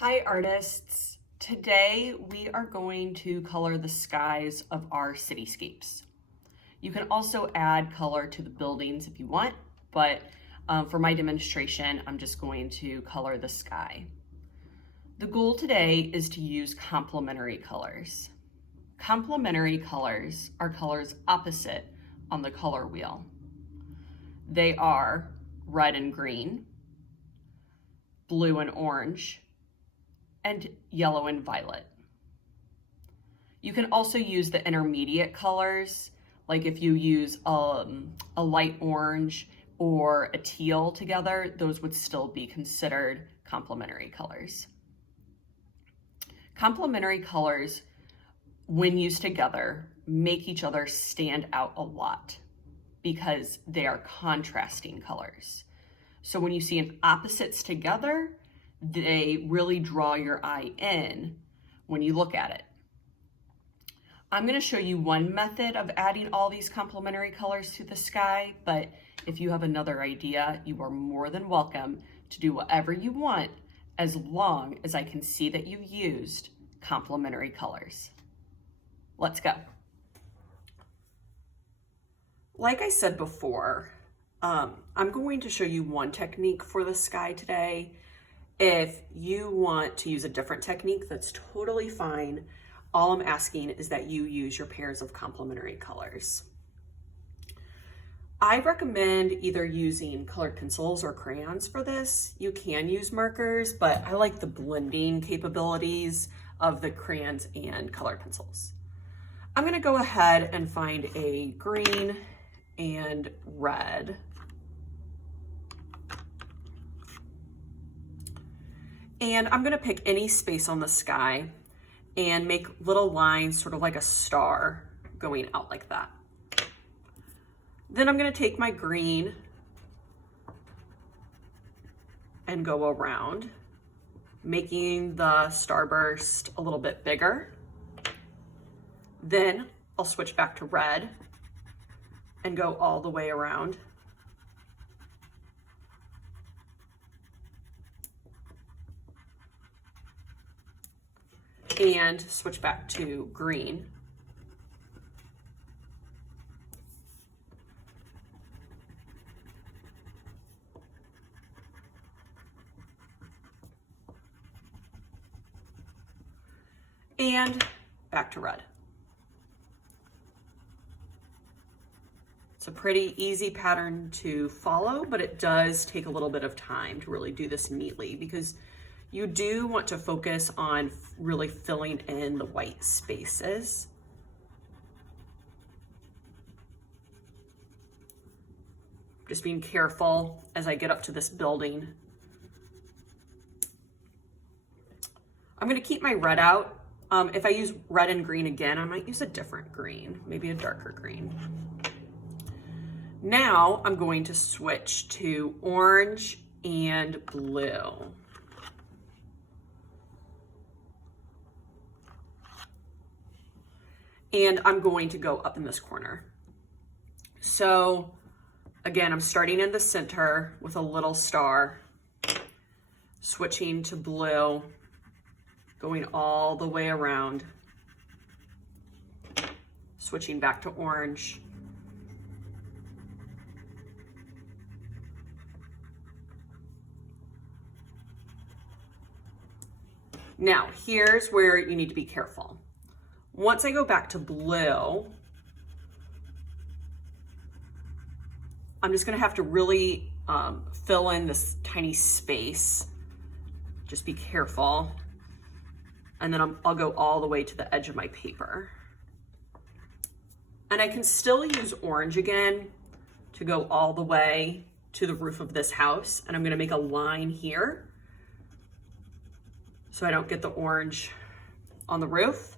Hi artists! Today we are going to color the skies of our cityscapes. You can also add color to the buildings if you want, but for my demonstration, I'm just going to color the sky. The goal today is to use complementary colors. Complementary colors are colors opposite on the color wheel. They are red and green, blue and orange, and yellow and violet. You can also use the intermediate colors, like if you use a light orange or a teal together, those would still be considered complementary colors. Complementary colors, when used together, make each other stand out a lot because they are contrasting colors. So when you see opposites together, they really draw your eye in when you look at it. I'm going to show you one method of adding all these complementary colors to the sky, but if you have another idea, you are more than welcome to do whatever you want as long as I can see that you used complementary colors. Let's go. Like I said before, I'm going to show you one technique for the sky today. If you want to use a different technique, that's totally fine. All I'm asking is that you use your pairs of complementary colors. I recommend either using colored pencils or crayons for this. You can use markers, but I like the blending capabilities of the crayons and colored pencils. I'm gonna go ahead and find a green and red. And I'm gonna pick any space on the sky and make little lines, sort of like a star going out like that. Then I'm gonna take my green and go around, making the starburst a little bit bigger. Then I'll switch back to red and go all the way around. And switch back to green. And back to red. It's a pretty easy pattern to follow, but it does take a little bit of time to really do this neatly because you do want to focus on really filling in the white spaces. Just being careful as I get up to this building. I'm gonna keep my red out. If I use red and green again, I might use a different green, maybe a darker green. Now I'm going to switch to orange and blue. And I'm going to go up in this corner. So again, I'm starting in the center with a little star, switching to blue, going all the way around, switching back to orange, now here's where you need to be careful. Once I go back to blue, I'm just gonna have to really fill in this tiny space. Just be careful. And then I'll go all the way to the edge of my paper. And I can still use orange again to go all the way to the roof of this house. And I'm gonna make a line here so I don't get the orange on the roof.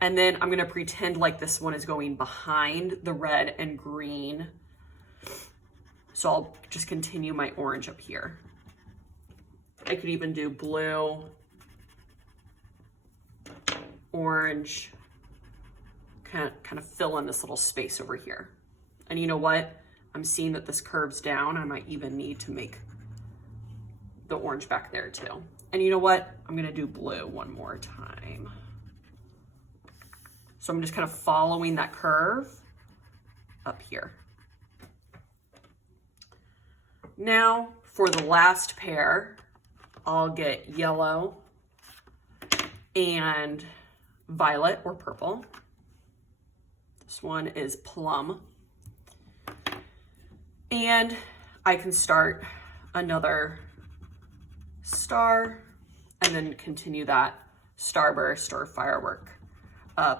And then I'm gonna pretend like this one is going behind the red and green. So I'll just continue my orange up here. I could even do blue, orange, kind of fill in this little space over here. And you know what? I'm seeing that this curves down. I might even need to make the orange back there too. And you know what? I'm gonna do blue one more time. So I'm just kind of following that curve up here. Now for the last pair, I'll get yellow and violet or purple. This one is plum. And I can start another star and then continue that starburst or firework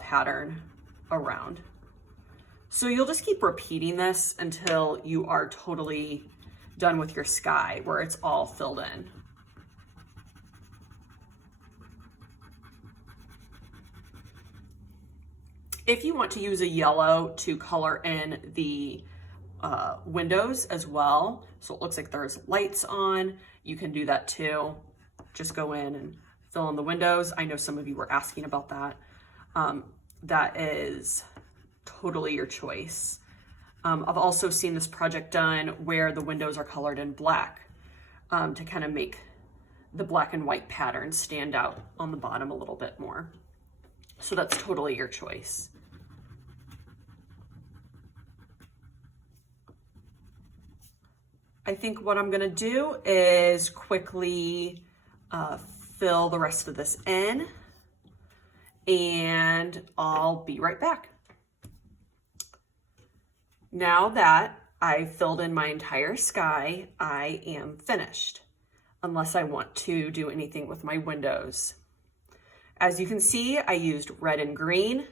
pattern around. So you'll just keep repeating this until you are totally done with your sky, where it's all filled in. If you want to use a yellow to color in the windows as well, so it looks like there's lights on, you can do that too. Just go in and fill in the windows. I know some of you were asking about that. That is totally your choice. I've also seen this project done where the windows are colored in black to kind of make the black and white pattern stand out on the bottom a little bit more. So that's totally your choice. I think what I'm gonna do is quickly fill the rest of this in, and I'll be right back. Now that I've filled in my entire sky, I am finished, unless I want to do anything with my windows. As you can see, I used red and green,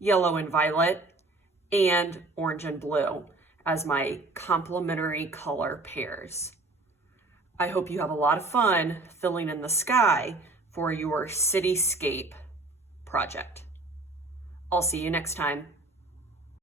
yellow and violet, and orange and blue as my complementary color pairs. I hope you have a lot of fun filling in the sky for your cityscape project. I'll see you next time.